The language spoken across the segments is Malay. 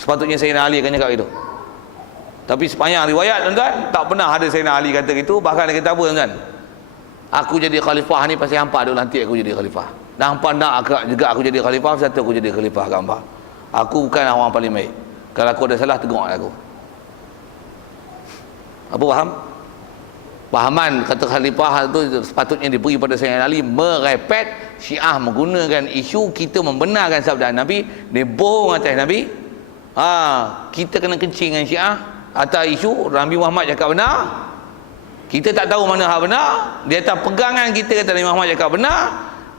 Sepatutnya Sayyidina Ali akan cakap itu. Tapi sepanjang riwayat tuan-tuan, tak pernah ada Sayyidina Ali kata gitu. Bahkan dia kata apa tuan-tuan? Aku jadi khalifah ni pasal hampa duk nanti aku jadi khalifah. Dan hampa nak juga aku jadi khalifah, satu aku jadi khalifah kat hampa. Aku bukan orang paling baik. Kalau aku ada salah, tegur aku. Apa faham? Pahaman kata khalifah itu sepatutnya diberi pada Sayyidina Ali, merepet Syiah menggunakan isu kita membenarkan sabda Nabi, dia bohong atas Nabi. Kita kena kencing dengan Syiah atas isu Nabi Muhammad cakap benar. Kita tak tahu mana hak benar. Dia atas pegangan kita kata Nabi Muhammad cakap benar,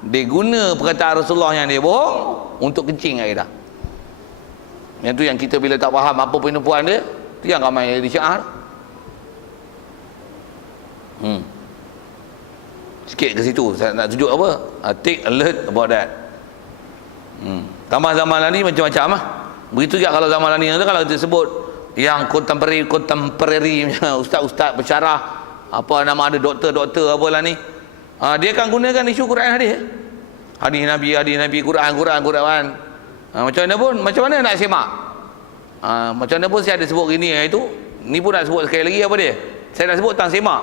dia guna perkataan Rasulullah yang dia bohong untuk kencing kat kita. Yang tu yang kita bila tak faham apa penipuan dia, tu yang ramai di Syiah. Sikit ke situ saya nak tunjuk apa, take alert about that. Tambah zaman ni macam-macam lah. Begitu juga kalau zaman ni tu, kalau kita sebut yang contemporary ustaz-ustaz pensyarah, apa nama, ada doktor-doktor apalah ni, dia akan gunakan isu Quran hadis. Hadis Nabi, Quran. Macam mana nak semak? Macam mana pun saya ada sebut gini itu, ni pun nak sebut sekali lagi apa dia? Saya nak sebut tentang semak.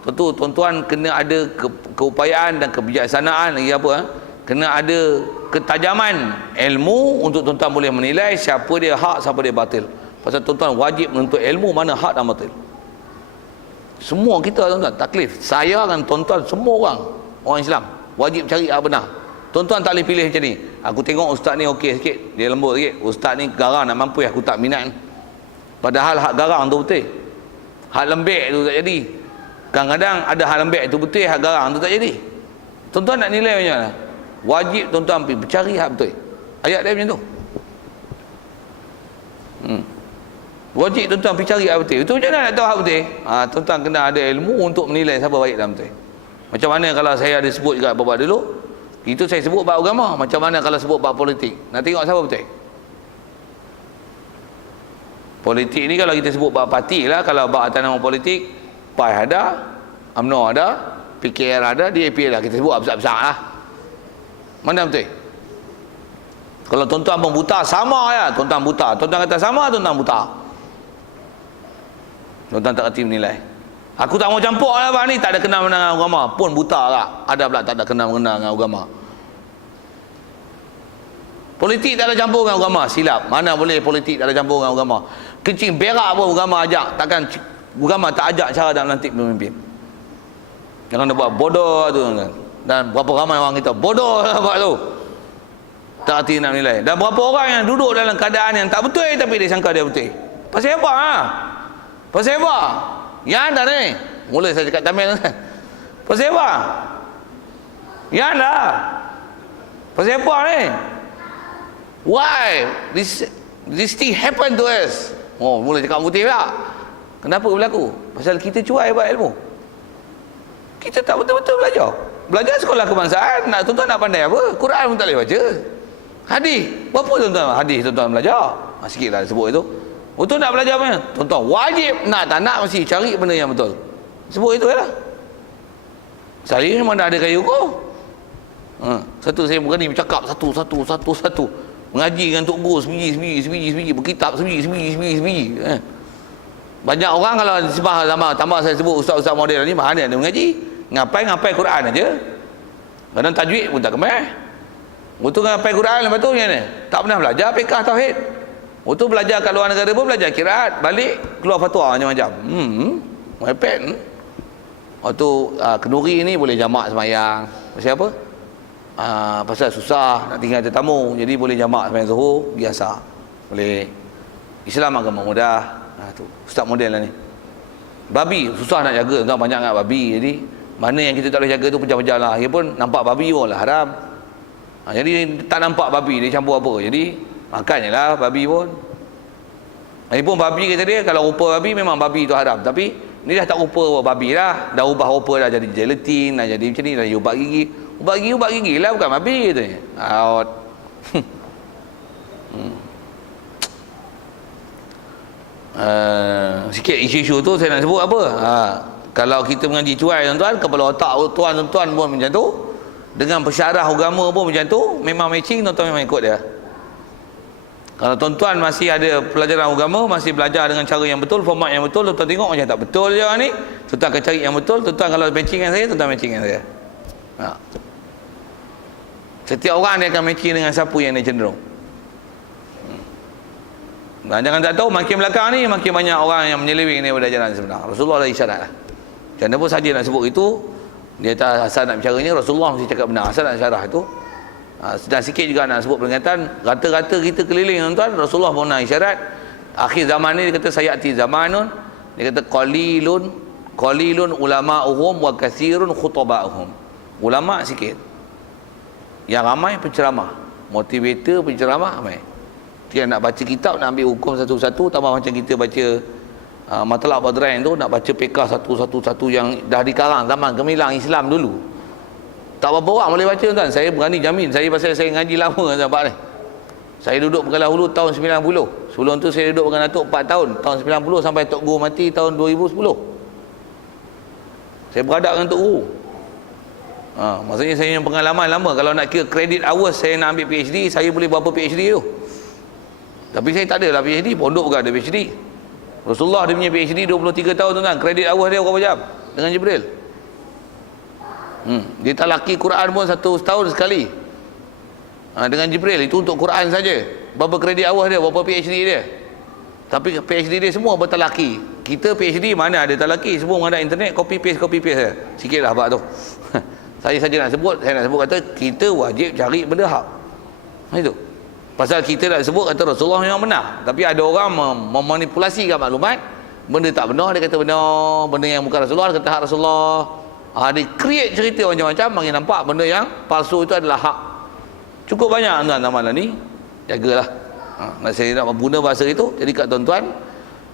Tentu tuan-tuan kena ada keupayaan dan kebijaksanaan lagi apa, kena ada ketajaman ilmu untuk tuan-tuan boleh menilai siapa dia hak, siapa dia batil. Pasal tuan-tuan wajib menuntut ilmu mana hak dan batil. Semua kita tuan-tuan taklif, saya dan tuan-tuan semua orang Islam wajib cari hak benar. Tuan-tuan tak boleh pilih macam ni. Aku tengok ustaz ni okey sikit, dia lembut sikit. Ustaz ni garang nak mampu, aku tak minat. Padahal hak garang tu betul, hak lembek tu tak jadi. Kadang-kadang ada hal lembek tu betul, hak garang tu tak jadi. Tuan-tuan nak nilai macam mana? Wajib tuan-tuan pergi bercari hak betul. Ayat dia macam tu. Wajib tuan-tuan pergi cari hak betul. Itu macam mana nak tahu hak betul? Tuan-tuan kena ada ilmu untuk menilai siapa baik dan betul. Macam mana kalau saya ada sebut juga bapa dulu, itu saya sebut bab agama. Macam mana kalau sebut bab politik? Nak tengok siapa betul. Politik ni kalau kita sebut bab parti lah. Kalau bab atas nama politik, PAI ada, UMNO ada, PKR ada, DAP lah. Kita sebut besar-besar lah. Mana betul? Kalau tuan-tuan pun buta, sama ya. Tuan-tuan buta, tuan-tuan kata sama, tuan-tuan buta. Tuan-tuan tak kerti menilai. Aku tak mau campur lah bang ni, tak ada kenal dengan agama. Pun buta tak. Ada pula tak ada kenal dengan agama. Politik tak ada campur dengan agama, silap. Mana boleh politik tak ada campur dengan agama? Kencing berak pun agama ajak. Takkan agama tak ajak cara nak melantik pemimpin. Jangan dia buat bodoh tu kan. Dan berapa ramai orang kita bodoh lah buat tu. Tak hati nak menilai. Dan berapa orang yang duduk dalam keadaan yang tak betul tapi dia sangka dia betul. Pasal apa Pasal apa? Yang dah ni. Mula saya cakap Tamil kan. Pasal apa? Yang dah. Pasal apa ni? Why? This thing happen to us. Mula cakap putih pula. Kenapa berlaku? Pasal kita cuai buat ilmu. Kita tak betul-betul belajar. Belajar sekolah kebangsaan, nak tuan-tuan nak pandai apa? Quran pun tak boleh baca. Hadis, berapa tuan-tuan hadis tuan-tuan belajar? Sikit lah sebut itu. Betul nak belajar apa? Tuan-tuan wajib nak tak nak mesti cari benda yang betul. Sebut itu lah. Saya memang dah ada kayu hukum. Satu saya berani bercakap satu. Mengaji dengan Tok Guru sebiji, berkitab sebiji. Banyak orang kalau sebab tambah saya sebut ustaz-ustaz model ni, mana ada mengaji. Ngapai Quran aja. Kadang tajwid pun tak kemeh. Betul ngapai Quran lepas tu macam mana? Tak pernah belajar fiqh tauhid. Betul belajar kat luar negara pun belajar qiraat, balik keluar fatwa macam-macam. Mepet. Waktu kenduri ni boleh jamak semayang. Pasal apa? Pasal susah nak tinggal tetamu, jadi boleh jamak semayang zuhur biasa. Boleh. Islam agama mudah. Tu ustaz model lah ni. Babi susah nak jaga, tuan banyak sangat babi. Jadi mana yang kita tak boleh jaga tu pecah-pecah lah. Dia pun nampak babi pun lah haram. Jadi tak nampak babi dia campur apa. Jadi makan je lah babi pun. Ini pun babi kata dia, kalau rupa babi memang babi tu haram. Tapi ni dah tak rupa babi lah. Dah ubah rupa dah jadi gelatin, dah jadi macam ni, dah jadi ubat gigi. Ubat gigi lah, bukan babi tu. Out. Sikit isu-isu tu saya nak sebut apa. Kalau kita mengaji cuai tuan-tuan, kepala otak tuan-tuan pun macam tu, dengan pensyarah agama pun macam tu, memang matching, tuan-tuan memang ikut dia. Kalau tuan-tuan masih ada pelajaran agama, masih belajar dengan cara yang betul, format yang betul, tuan-tuan tengok macam tak betul je ni, tuan-tuan akan cari yang betul. Tuan-tuan kalau matching dengan saya, tuan-tuan matching dengan saya. Setiap orang dia akan matching dengan siapa yang dia cenderung. Jangan tak tahu, makin belakang ni makin banyak orang yang menyeleweng daripada ajaran sebenar. Rasulullah dah isyarat lah. Macam mana pun saja nak sebut itu, dia tak asal nak bicaranya, Rasulullah mesti cakap benar. Asal nak syarah itu, sedang sikit juga nak sebut peringatan. Rata-rata kita keliling tuan-tuan, Rasulullah pun nak isyarat akhir zaman ni. Dia kata sayati zamanun, dia kata qalilun ulama'uhum wa katsirun khutaba'uhum. Ulama sikit, yang ramai penceramah, motivator penceramah ramai. Dia nak baca kitab, nak ambil hukum satu-satu, tambah macam kita baca Matlab Badrain tu, nak baca pekah satu-satu yang dah dikarang zaman gemilang Islam dulu. Tak berapa orang boleh baca tuan. Saya berani jamin, saya pasal saya ngaji lama nampak ni. Saya duduk Pegalah Hulu tahun 90. Sebelum tu saya duduk dengan Datuk 4 tahun, tahun 90 sampai Tok Guru mati tahun 2010. Saya beradab dengan Tok Guru. Maksudnya saya punya pengalaman lama. Kalau nak kira kredit hours saya nak ambil PhD, saya boleh berapa PhD tu. Tapi saya tak ada lah PhD, pondok juga ada PhD. Rasulullah dia punya PhD 23 tahun tuan-tuan. Kredit hours dia berapa jam dengan Jibril? Dia talaki Quran pun 1 tahun sekali. Dengan Jibril, itu untuk Quran saja. Berapa kredit hours dia, berapa PhD dia. Tapi PhD dia semua bertalaki. Kita PhD mana ada talaki, semua ada internet, copy paste saja. Sikitlah bab tu. Saya saja nak sebut, kata kita wajib cari benda hak. Itu. Pasal kita nak sebut kata Rasulullah memang benar, tapi ada orang memanipulasikan maklumat, benda tak benar dia kata benar, benda yang bukan Rasulullah dia kata hak Rasulullah. Dia create cerita macam-macam, bagi nampak benda yang palsu itu adalah hak. Cukup banyak tuan-tuan amalan ni, jagalah. Saya nak guna bahasa itu, jadi kat tuan-tuan,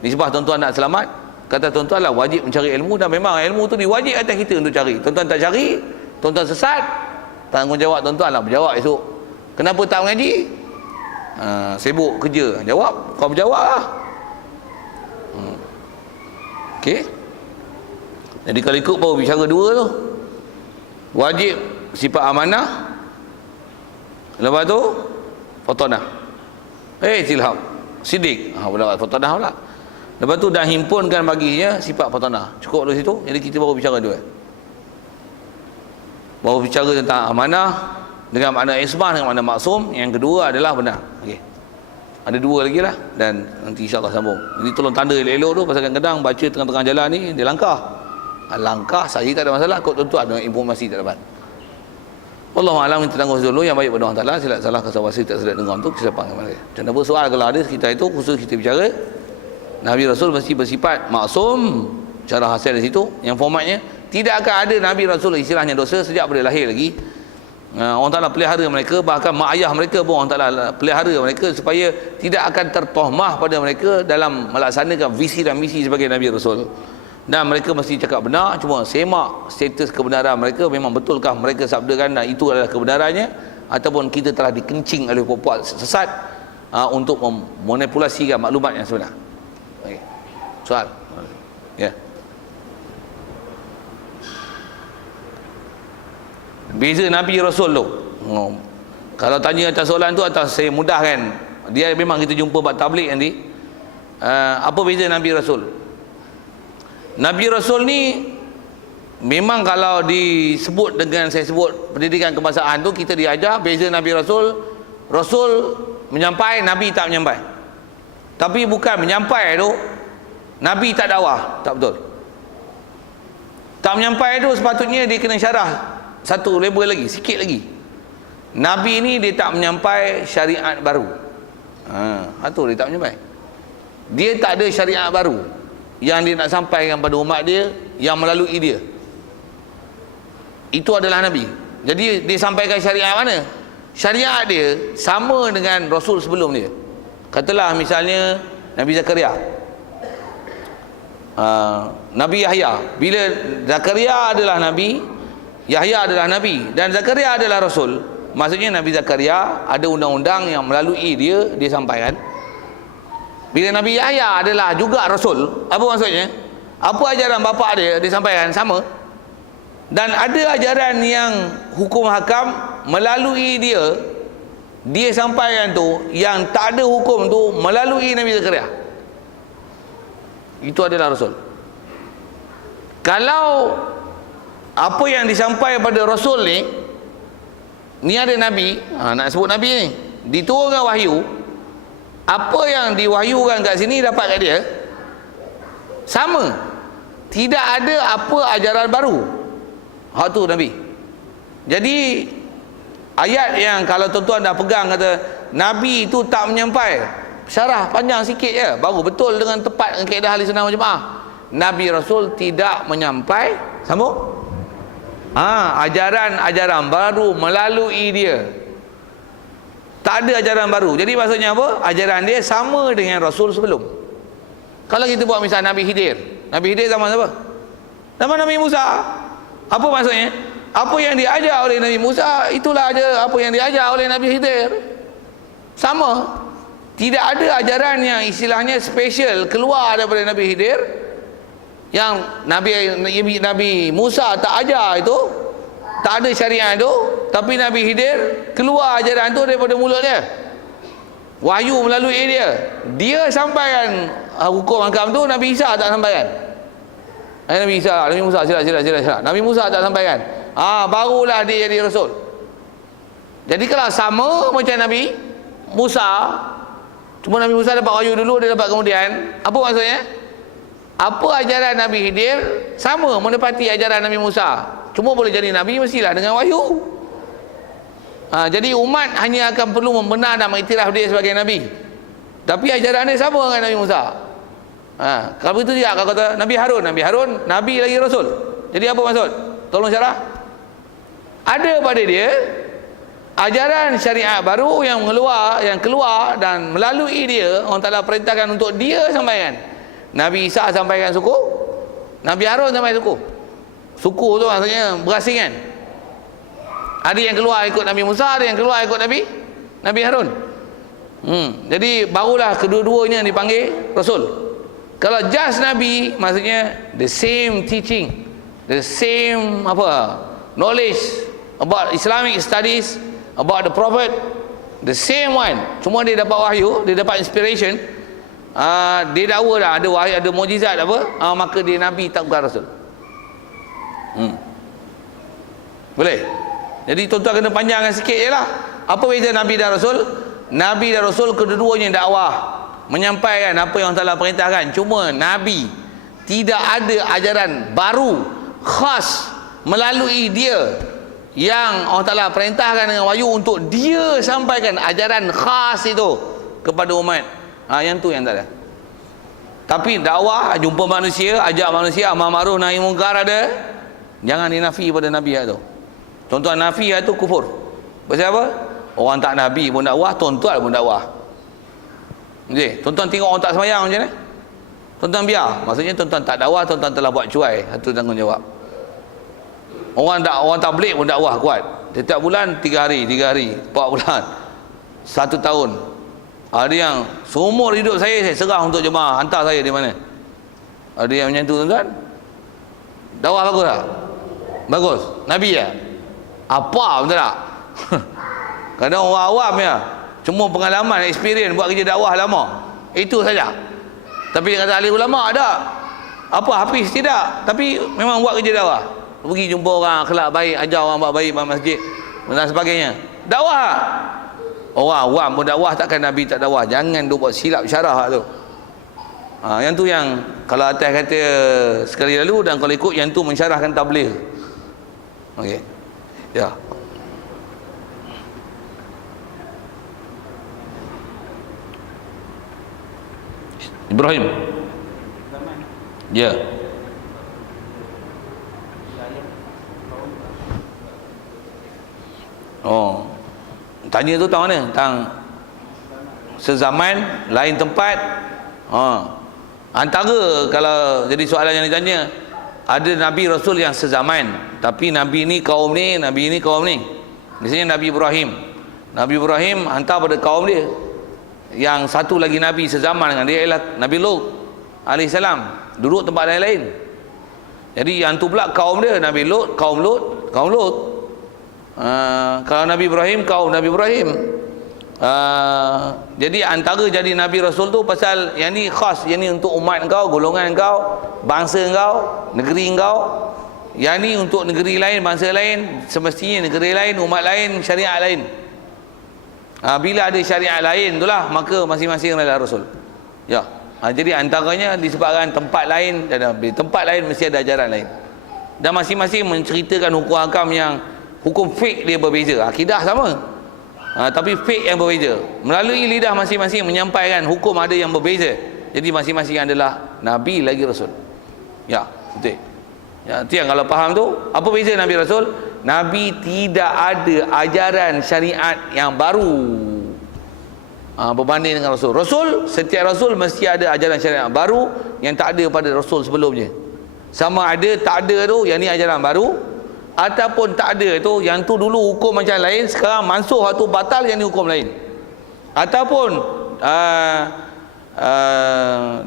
nisbah tuan-tuan nak selamat, kata tuan-tuan lah wajib mencari ilmu, dan memang ilmu tu diwajib atas kita untuk cari. Tuan-tuan tak cari, tuan-tuan sesat, tanggungjawab tuan-tuan lah berjawab esok. Kenapa tak mengaji? Sibuk kerja. Jawab, kau berjawab lah. Okey. Jadi kalau ikut baru bicara dua tu. Wajib sifat amanah. Lepas tu fotonah. Silham sidik. Fotonah pula. Lepas tu dah himpunkan baginya sifat fotonah. Cukup dari situ. Jadi kita baru bicara dua. Baru bicara tentang amanah dengan makna ismah, dengan makna maksum. Yang kedua adalah benar. Okey. Ada dua lagi lah, dan nanti insyaAllah sambung. Jadi tolong tanda elok-elok tu, pasal kadang-kadang baca tengah-tengah jalan ni dia langkah. Langkah saya tak ada masalah, kau tuan-tuan dengan informasi tak dapat. Wallahualam, kita tangguh dulu. Yang baik pada Allah Ta'ala, silap salah kasar-wasir tak sedap dengar tu kesilapan kepada dia. Macam apa soal kalau ada sekitar itu, khusus kita bicara Nabi Rasul mesti bersifat maksum. Cara hasil di situ, yang formatnya tidak akan ada Nabi Rasul istilahnya dosa sejak pada lahir lagi. Allah Ta'ala pelihara mereka, bahkan mak ayah mereka pun Allah Ta'ala pelihara mereka supaya tidak akan tertohmah pada mereka dalam melaksanakan visi dan misi sebagai Nabi Rasul. Dan mereka mesti cakap benar, cuma semak status kebenaran mereka, memang betulkah mereka sabdakan dan itu adalah kebenarannya, ataupun kita telah dikencing oleh puak-puak sesat untuk memanipulasikan maklumat yang sebenar. Okay. Soal? Ya. Beza Nabi Rasul tu. Kalau tanya atas soalan tu, atas saya mudahkan. Dia memang kita jumpa bab tabligh nanti. Apa beza Nabi Rasul? Nabi Rasul ni memang kalau disebut dengan saya sebut pendidikan kebangsaan tu, kita diajar beza Nabi Rasul. Rasul menyampai, Nabi tak menyampai. Tapi bukan menyampai tu Nabi tak dakwah, tak betul. Tak menyampai tu sepatutnya dia kena syarah satu level lagi, sikit lagi. Nabi ni dia tak menyampai syariat baru. Itu dia tak menyampai. Dia tak ada syariat baru yang dia nak sampaikan pada umat dia, yang melalui dia. Itu adalah Nabi. Jadi dia sampaikan syariat mana? Syariat dia sama dengan Rasul sebelum dia. Katalah misalnya Nabi Zakaria, Nabi Yahya. Bila Zakaria adalah Nabi, Yahya adalah Nabi, dan Zakaria adalah Rasul, maksudnya Nabi Zakaria ada undang-undang yang melalui dia sampaikan. Bila Nabi Yahya adalah juga Rasul, apa maksudnya? Apa ajaran bapa dia sampaikan sama. Dan ada ajaran yang hukum hakam melalui dia dia sampaikan tu, yang tak ada hukum tu melalui Nabi Zakaria. Itu adalah Rasul. Kalau apa yang disampaikan pada Rasul ni ada Nabi, nak sebut Nabi ni, diturunkan wahyu, apa yang diwahyukan kat sini dapat kat dia sama. Tidak ada apa ajaran baru. Hak tu Nabi. Jadi ayat yang kalau tuan-tuan dah pegang kata Nabi itu tak menyampai, syarah panjang sikit je, baru betul dengan tepat dengan kaedah ahli sunnah wal jemaah. Nabi Rasul tidak menyampai, sambung, ajaran-ajaran baru melalui dia. Tak ada ajaran baru. Jadi maksudnya apa? Ajaran dia sama dengan Rasul sebelum. Kalau kita buat misal Nabi Khidir, Nabi Khidir zaman siapa? Zaman Nabi Musa. Apa maksudnya? Apa yang diajar oleh Nabi Musa, itulah aja apa yang diajar oleh Nabi Khidir. Sama. Tidak ada ajaran yang istilahnya special keluar daripada Nabi Khidir. Yang Nabi Musa tak ajar itu, tak ada syariat itu, tapi Nabi Khidir keluar ajaran itu daripada mulut dia. Wahyu melalui dia. Dia sampaikan hukum hakam tu, Nabi Isa tak sampaikan. Nabi Musa silap. Nabi Musa tak sampaikan. Barulah dia jadi Rasul. Jadi kalau sama macam Nabi Musa, cuma Nabi Musa dapat wahyu dulu, dia dapat kemudian. Apa maksudnya? Apa ajaran Nabi Khidir sama menepati ajaran Nabi Musa. Cuma boleh jadi Nabi mestilah dengan wahyu. Jadi umat hanya akan perlu membenar dan mengiktiraf dia sebagai Nabi, tapi ajaran dia sama dengan Nabi Musa. Kalau begitu juga kalau kata Nabi Harun, Nabi lagi Rasul. Jadi apa maksud? Tolong syarah. Ada pada dia ajaran syariat baru yang keluar dan melalui dia Allah Ta'ala perintahkan untuk dia sampaikan. Nabi Isa sampaikan suku, Nabi Harun sampaikan suku. Suku tu maksudnya berasingan. Ada yang keluar ikut Nabi Musa, ada yang keluar ikut Nabi Harun. Jadi barulah kedua-duanya dipanggil Rasul. Kalau just Nabi, maksudnya the same teaching, the same knowledge about Islamic studies, about the Prophet, the same one. Cuma dia dapat wahyu, dia dapat inspiration, dia dakwa dah ada wahyu, ada mukjizat maka dia Nabi, tak bukan Rasul. Boleh? Jadi tuan-tuan kena panjangkan sikit je lah. Apa beza Nabi dan Rasul? Nabi dan Rasul kedua-duanya dakwah, menyampaikan apa yang Allah Ta'ala perintahkan. Cuma Nabi tidak ada ajaran baru khas melalui dia yang Allah Ta'ala perintahkan dengan wahyu untuk dia sampaikan ajaran khas itu kepada umat. Yang tu yang tak ada. Tapi dakwah, jumpa manusia, ajak manusia, amar ma'ruf nahi munkar ada. Jangan dinafi pada Nabi itu. Tuan-tuan, nafi itu kufur. Pasal apa? Orang tak Nabi pun dakwah, tuan-tuan pun dakwah. Okey, tuan-tuan tengok orang tak sembahyang macam ni. Tuan-tuan biar. Maksudnya tuan-tuan tak dakwah, tuan-tuan telah buat cuai. Itu tanggungjawab. Orang tabligh pun dakwah kuat. Setiap bulan 3 hari, 4 bulan, 1 tahun. Ada yang seumur hidup saya serah untuk jemaah, hantar saya di mana. Ada yang macam tu, tuan-tuan. Dakwah bagus tak? Bagus. Nabi ya? Apa betul tak? Kadang orang awam ya, cuma pengalaman, experience buat kerja dakwah lama, itu saja. Tapi dia kata ahli ulama ada apa, hafiz tidak, tapi memang buat kerja dakwah. Pergi jumpa orang akhlak baik, ajar orang buat baik dalam masjid dan sebagainya. Dakwah. Orang awam pun dakwah, takkan Nabi tak dakwah. Jangan duk buat silap syarah tu. Yang tu yang kalau atas kata sekali lalu, dan kalau ikut yang tu mensyarahkan tabligh. Okey. Ya. Ibrahim. Ya. Tanya tu tahu mana? Tentang sezaman, lain tempat. Antara kalau jadi soalan yang ditanya, ada Nabi Rasul yang sezaman, tapi Nabi ni kaum ni, Nabi ni kaum ni. Misalnya Nabi Ibrahim. Nabi Ibrahim hantar pada kaum dia. Yang satu lagi Nabi sezaman dengan dia ialah Nabi Lut alaihissalam, duduk tempat lain-lain. Jadi yang tu pula kaum dia, Nabi Lut, kaum Lut. Kalau Nabi Ibrahim, kaum Nabi Ibrahim. Jadi antara jadi Nabi Rasul tu pasal yang ni khas, yang ni untuk umat kau, golongan kau, bangsa kau, negeri kau. Yang ni untuk negeri lain, bangsa lain, semestinya negeri lain, umat lain, syariat lain. Bila ada syariat lain itulah maka masing-masing adalah Rasul. Ya. Jadi antaranya disebabkan tempat lain, dan tempat lain mesti ada ajaran lain. Dan masing-masing menceritakan hukum hakam yang hukum fiqh dia berbeza. Akidah sama. Tapi fiqh yang berbeza. Melalui lidah masing-masing menyampaikan hukum ada yang berbeza. Jadi masing-masing adalah Nabi lagi Rasul. Ya, betul. Ya, itu yang kalau faham tu, apa beza Nabi Rasul? Nabi tidak ada ajaran syariat yang baru berbanding dengan Rasul. Setiap Rasul mesti ada ajaran syariat baru yang tak ada pada Rasul sebelumnya. Sama ada tak ada tu, yang ni ajaran baru, ataupun tak ada tu, yang tu dulu hukum macam lain, sekarang mansuh tu batal, yang ni hukum lain. Ataupun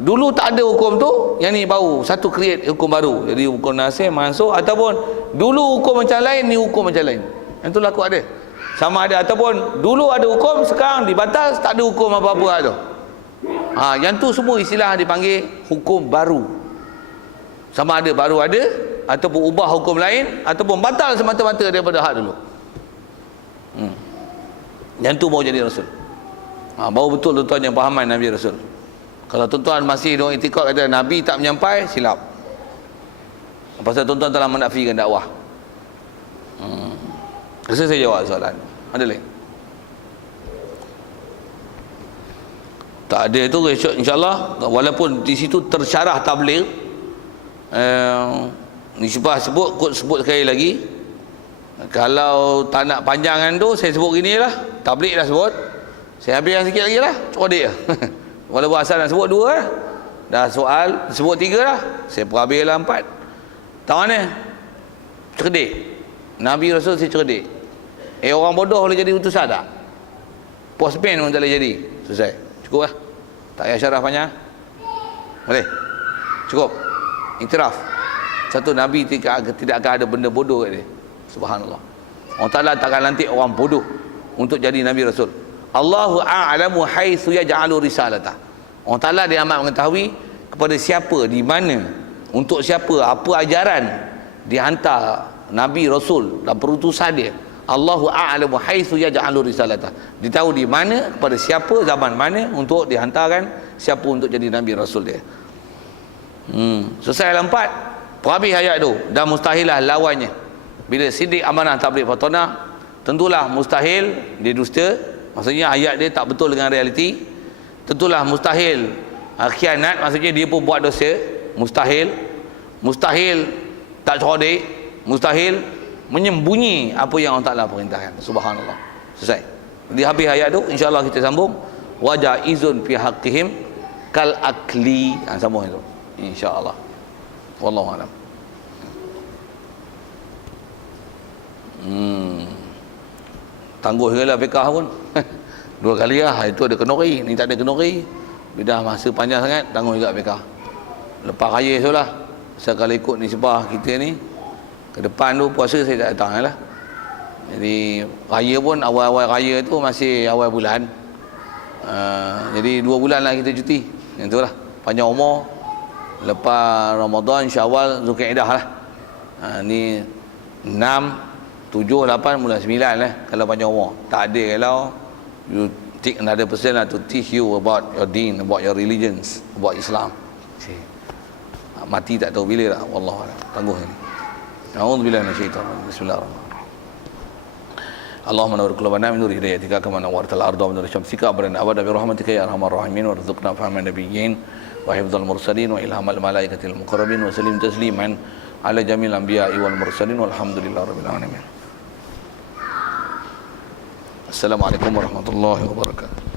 dulu tak ada hukum tu, yang ni baru satu create hukum baru, jadi hukum nasih mansuh. Ataupun dulu hukum macam lain, ni hukum macam lain. Yang tu laku ada. Sama ada ataupun dulu ada hukum, sekarang dibatal, tak ada hukum apa-apa tu. Yang tu semua istilah dipanggil hukum baru. Sama ada baru ada, ataupun ubah hukum lain, ataupun batal semata-mata daripada hak dulu. Yang tu baru jadi Rasul. Baru betul tuan-tuan yang fahaman Nabi Rasul. Kalau tuan-tuan masih dong itikad kata Nabi tak menyampai, silap. Pasal tuan-tuan telah menafikan dakwah. Rasa saya jawab soalan. Ada lain? Tak ada tu, insyaAllah. Walaupun di situ tersyarah tabligh, ni sebut sekali lagi. Kalau tak nak panjangan tu, saya sebut gini lah. Tabligh dah sebut, saya habiskan sikit lagi lah, codik lah. Walaupun asal nak sebut 2 lah. Dah soal sebut 3 lah, saya perhabis lah 4. Tahu mana? Cerdik. Nabi Rasul saya cerdik. Orang bodoh boleh jadi utusan tak? Postman pun tak boleh jadi. Selesai, cukup lah. Tak payah syarah panjang. Boleh? Cukup. Iktiraf. Satu, Nabi tidak akan ada benda bodoh kat dia. Subhanallah. Allah Ta'ala takkan lantik orang bodoh untuk jadi Nabi Rasul. Allahu a'lamu haitsu yaj'alu risalatah. Allah Ta'ala dia amat mengetahui kepada siapa, di mana, untuk siapa, apa ajaran dihantar Nabi Rasul dan perutusan dia. Allahu a'lamu haitsu yaj'alu risalatah. Dia tahu di mana, kepada siapa, zaman mana untuk dihantarkan siapa untuk jadi Nabi Rasul dia. Selesai 4. Perhabis ayat tu. Dan mustahilah lawannya. Bila sidik, amanah, tabligh, fatonah, tentulah mustahil dia dusta. Maksudnya ayat dia tak betul dengan realiti. Tentulah mustahil khianat, maksudnya dia pun buat dosa. Mustahil tak cerdik. Mustahil menyembunyi apa yang Allah Ta'ala perintahkan. Subhanallah. Selesai. Di habis ayat tu, insyaAllah kita sambung. Wajah izun fi haqqihim kal akli. Sambung itu, insyaAllah. Wallahu a'lam. Tangguh segala fiqah pun. 2 kali lah. Itu ada kenuri, ni tak ada kenuri. Bila masa panjang sangat, tangguh juga fiqah. Lepas raya tu lah. Kalau ikut nisbah kita ni, ke depan tu puasa saya tak datang lah. Jadi raya pun, awal-awal raya tu masih awal bulan. Jadi 2 bulan lah kita cuti. Yang tu lah, panjang umur. Lepas Ramadan, Syawal, Zulkaidah lah. Ni 6, 7, 8, mula 9 lah kalau panjang umur. Tak ada kalau you take another person lah to teach you about your deen, about your religions, about Islam. Mati tak tahu bila lah. Wallahu a'lam. Tangguh ni. A'udzubillahi minasyaitanir. Bismillahirrahmanirrahim. Allahumma nawwir qulubana min nur hidayatika kama nawwartal arda min nur syamsika abrana abada bi rahmatika ya arhamar rahimin warzuqna fahman nabiyyin wa hifdzal mursalin wa ilhamal malaikatil muqarrabin wa sallim tasliman ala jamil anbiya'i wal mursalin walhamdulillahi rabbil alamin. Assalamualaikum warahmatullahi wabarakatuh.